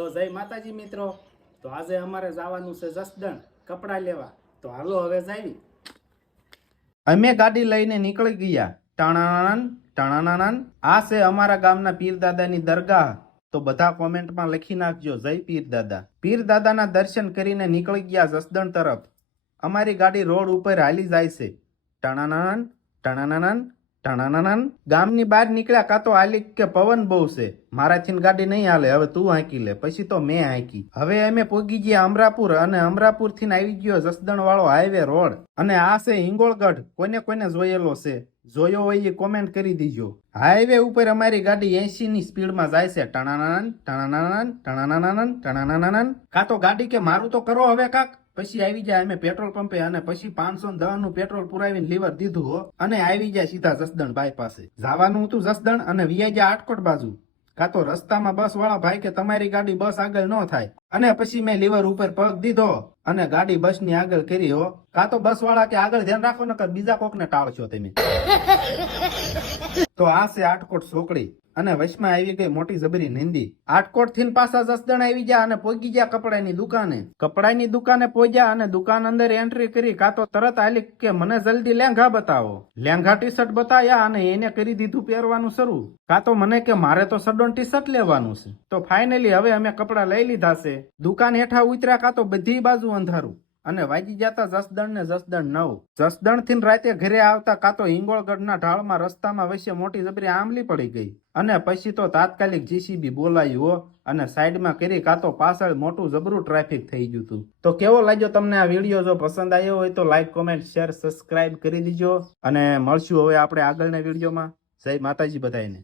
તો જય માતાજી મિત્રો, તો આજે અમારે જવાનું છે જસદણ કપડાં લેવા. તો હાલો હવે જાવી. અમે ગાડી લઈને નીકળી ગયા. ટાણાનાન ટાણાનાન. આ છે અમારા ગામના પીરદાદાની દરગાહ. તો બધા કોમેન્ટમાં લખી નાખજો જય પીરદાદા. પીરદાદાના દર્શન કરીને નીકળી ગયા જસદણ તરફ. અમારી ગાડી રોડ ઉપર હાલી જાય છે. ટાણાનાન ટાણાનાન ટાણાનાન. ગામની બહાર નીકળ્યા કાં તો હાલી કે પવન બહુ છે, મારાથી ગાડી નહીં હાલે, હવે તું હાંકી લે. પછી તો મેં હાંકી. હવે અમે પોગી ગયા અમરાપુર અને અમરાપુર થી આવી ગયો જસદણ વાળો હાઈવે રોડ. અને આ છે હિંગોળગઢ. કોઈને જોયેલો છે, જોયો હોય એ કોમેન્ટ કરી દીજો. હાઈવે ઉપર અમારી ગાડી 80 ની સ્પીડમાં જાય છે. ટાણાનાન ટાણાનાન ટાણાનાન ટાણાનાન. કાં તો ગાડી કે મારું તો કરો હવે કાક. પછી આવી જાય અમે પેટ્રોલ પંપે અને પછી 510 નું પેટ્રોલ પુરાવીને લીવર દીધું હો. અને આવી જાય સીધા જસદણ ભાઈ પાસે. જવાનું હતું જસદણ અને વિયા ગયા આટકોટ બાજુ. કાં તો રસ્તામાં બસ વાળા ભાઈ કે તમારી ગાડી બસ આગળ ન થાય. અને પછી મેં લીવર ઉપર પગ દીધો અને ગાડી બસ ની આગળ કરી હો. કાં તો બસ વાળા કે આગળ ધ્યાન રાખો નકર બીજા કોકને ટાળશો તમે. તો આ છે આટકોટ ચોકડી અને વચમાં આવી ગઈ મોટી જબરી નિંદી. આટકોટ થી પાછા જસદણ આવી ગયા અને પોગી ગયા કપડાની દુકાને. કપડાની દુકાને પહોંચ્યા અને દુકાન અંદર એન્ટ્રી કરી. કાં તો તરત આલી કે મને જલ્દી લેંઘા બતાવો. લેંઘા ટી શર્ટ બતાવ્યા અને એને કરી દીધું પહેરવાનું શરૂ. કાં તો મને કે મારે તો સડોન ટી શર્ટ લેવાનું છે. તો ફાઇનલી હવે અમે કપડા લઈ લીધા છે. દુકાન હેઠા ઉતર્યા. કાં તો બધી બાજુ અંધારું અને વાગી જતા જસદણ ને જસદણ 9. જસદણ થી રાતે ઘરે આવતા કાં તો હિંગોળગઢના ઢાળમાં રસ્તામાં વચ્ચે મોટી જબરી આંબલી પડી ગઈ. અને પછી તો તાત્કાલિક જીસીબી બોલાયું હો અને સાઈડમાં કરી. કાં તો પાછળ મોટું જબરું ટ્રાફિક થઈ ગયું હતું. તો કેવો લાગ્યો તમને આ વિડીયો? જો પસંદ આવ્યો હોય તો લાઈક, કોમેન્ટ, શેર, સબસ્ક્રાઇબ કરી દીજો. અને મળશું હવે આપણે આગળના વિડીયોમાં. જય માતાજી બધાને.